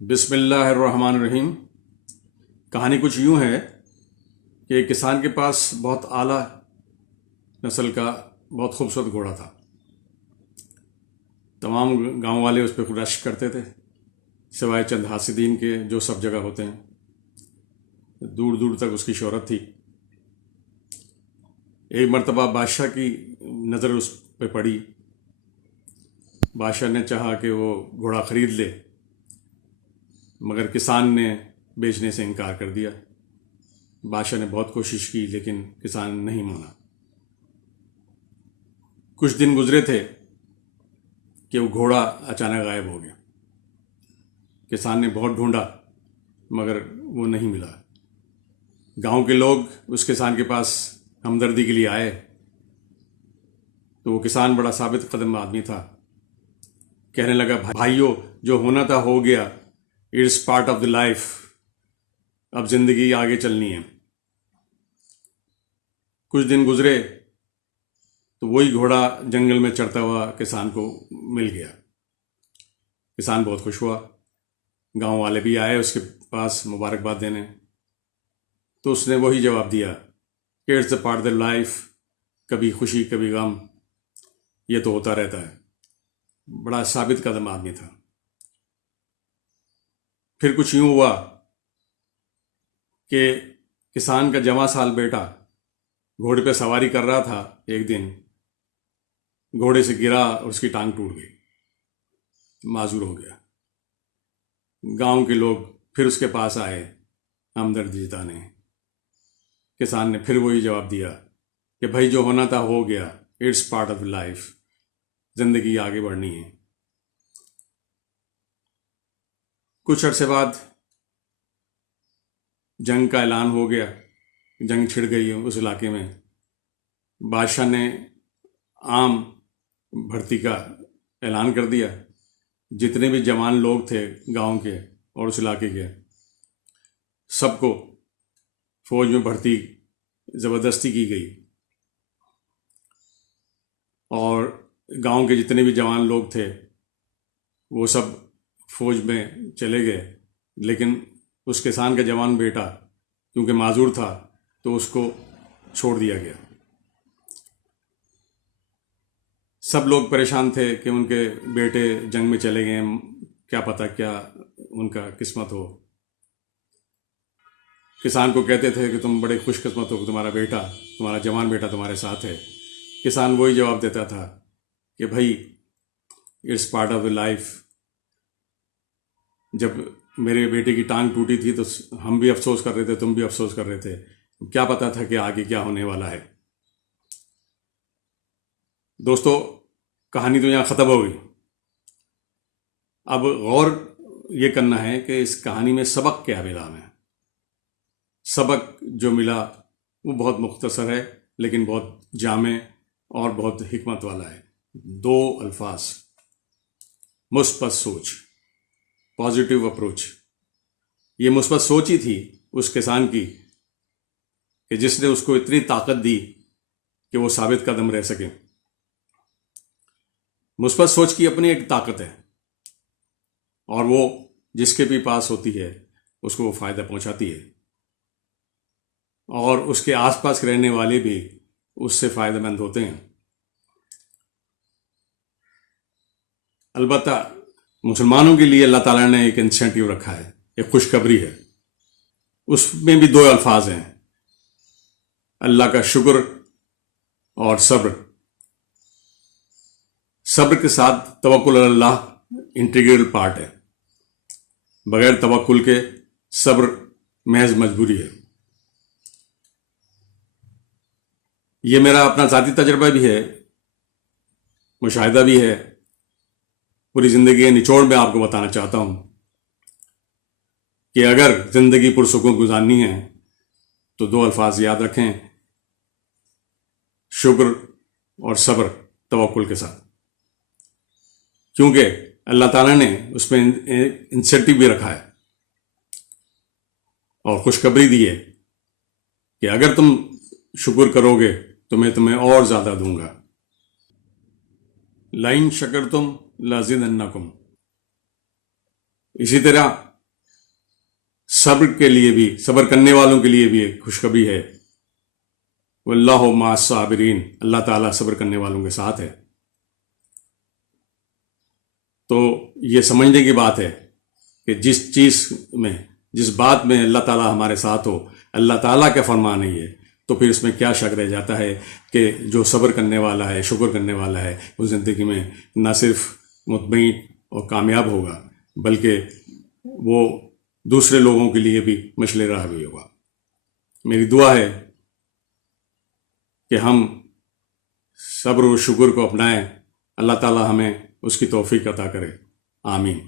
بسم اللہ الرحمن الرحیم۔ کہانی کچھ یوں ہے کہ ایک کسان کے پاس بہت اعلیٰ نسل کا بہت خوبصورت گھوڑا تھا۔ تمام گاؤں والے اس پہ رشک کرتے تھے سوائے چند حاسدین کے جو سب جگہ ہوتے ہیں۔ دور دور تک اس کی شہرت تھی۔ ایک مرتبہ بادشاہ کی نظر اس پہ پڑی۔ بادشاہ نے چاہا کہ وہ گھوڑا خرید لے، مگر کسان نے بیچنے سے انکار کر دیا۔ بادشاہ نے بہت کوشش کی لیکن کسان نہیں مانا۔ کچھ دن گزرے تھے کہ وہ گھوڑا اچانک غائب ہو گیا۔ کسان نے بہت ڈھونڈا مگر وہ نہیں ملا۔ گاؤں کے لوگ اس کسان کے پاس ہمدردی کے لیے آئے تو وہ کسان بڑا ثابت قدم آدمی تھا۔ کہنے لگا، بھائیو، جو ہونا تھا ہو گیا، it's part of the life, اب زندگی آگے چلنی ہے۔ کچھ دن گزرے تو وہی گھوڑا جنگل میں چرتا ہوا کسان کو مل گیا۔ کسان بہت خوش ہوا۔ گاؤں والے بھی آئے اس کے پاس مبارکباد دینے، تو اس نے وہی جواب دیا، it's a part of the life, کبھی خوشی کبھی غم، یہ تو ہوتا رہتا ہے۔ بڑا ثابت قدم آدمی تھا۔ پھر کچھ یوں ہوا کہ کسان کا جوان سال بیٹا گھوڑے پہ سواری کر رہا تھا۔ ایک دن گھوڑے سے گرا اور اس کی ٹانگ ٹوٹ گئی، معذور ہو گیا۔ گاؤں کے لوگ پھر اس کے پاس آئے ہمدردی جتانے۔ کسان نے پھر وہی جواب دیا کہ بھائی، جو ہونا تھا ہو گیا، اٹس پارٹ آف لائف، زندگی آگے بڑھنی ہے۔ کچھ عرصے بعد جنگ کا اعلان ہو گیا، جنگ چھڑ گئی اس علاقے میں۔ بادشاہ نے عام بھرتی کا اعلان کر دیا۔ جتنے بھی جوان لوگ تھے گاؤں کے اور اس علاقے کے، سب کو فوج میں بھرتی زبردستی کی گئی، اور گاؤں کے جتنے بھی جوان لوگ تھے وہ سب فوج میں چلے گئے۔ لیکن اس کسان کا جوان بیٹا کیونکہ معذور تھا تو اس کو چھوڑ دیا گیا۔ سب لوگ پریشان تھے کہ ان کے بیٹے جنگ میں چلے گئے، کیا پتہ کیا ان کا قسمت ہو۔ کسان کو کہتے تھے کہ تم بڑے خوش قسمت ہو کہ تمہارا جوان بیٹا تمہارے ساتھ ہے۔ کسان وہی جواب دیتا تھا کہ بھائی، it's part of the life, جب میرے بیٹے کی ٹانگ ٹوٹی تھی تو ہم بھی افسوس کر رہے تھے، تم بھی افسوس کر رہے تھے، کیا پتا تھا کہ آگے کیا ہونے والا ہے۔ دوستو، کہانی تو یہاں ختم ہو گئی۔ اب غور یہ کرنا ہے کہ اس کہانی میں سبق کیا ملا ہمیں۔ سبق جو ملا وہ بہت مختصر ہے لیکن بہت جامع اور بہت حکمت والا ہے۔ دو الفاظ: مثبت سوچ، پازیٹیو اپروچ۔ یہ مثبت سوچ ہی تھی اس کسان کی کہ جس نے اس کو اتنی طاقت دی کہ وہ ثابت قدم رہ سکے۔ مثبت سوچ کی اپنی ایک طاقت ہے، اور وہ جس کے بھی پاس ہوتی ہے اس کو وہ فائدہ پہنچاتی ہے، اور اس کے آس پاس رہنے والے بھی اس سے فائدہ مند ہوتے ہیں۔ البتہ مسلمانوں کے لیے اللہ تعالیٰ نے ایک انسینٹیو رکھا ہے، ایک خوشخبری ہے۔ اس میں بھی دو الفاظ ہیں: اللہ کا شکر اور صبر۔ صبر کے ساتھ توکل علی اللہ انٹیگرل پارٹ ہے۔ بغیر توکل کے صبر محض مجبوری ہے۔ یہ میرا اپنا ذاتی تجربہ بھی ہے، مشاہدہ بھی ہے، پوری زندگی کے نچوڑ میں آپ کو بتانا چاہتا ہوں کہ اگر زندگی پرسکون گزارنی ہے تو دو الفاظ یاد رکھیں: شکر اور صبر، توکل کے ساتھ، کیونکہ اللہ تعالیٰ نے اس میں انسینٹیو بھی رکھا ہے اور خوشخبری دی ہے کہ اگر تم شکر کرو گے تو میں تمہیں اور زیادہ دوں گا۔ لئن شکرتم لازیدنکم۔ اسی طرح صبر کے لیے بھی، صبر کرنے والوں کے لیے بھی ایک خوشخبری ہے، واللہ مع الصابرین، اللہ تعالیٰ صبر کرنے والوں کے ساتھ ہے۔ تو یہ سمجھنے کی بات ہے کہ جس چیز میں، جس بات میں اللہ تعالیٰ ہمارے ساتھ ہو، اللہ تعالیٰ کا فرمان ہے یہ، تو پھر اس میں کیا شک رہ جاتا ہے کہ جو صبر کرنے والا ہے، شکر کرنے والا ہے، وہ زندگی میں نہ صرف مطمئن اور کامیاب ہوگا، بلکہ وہ دوسرے لوگوں کے لیے بھی مشعل راہ بھی ہوگا۔ میری دعا ہے کہ ہم صبر و شکر کو اپنائیں، اللہ تعالیٰ ہمیں اس کی توفیق عطا کرے، آمین۔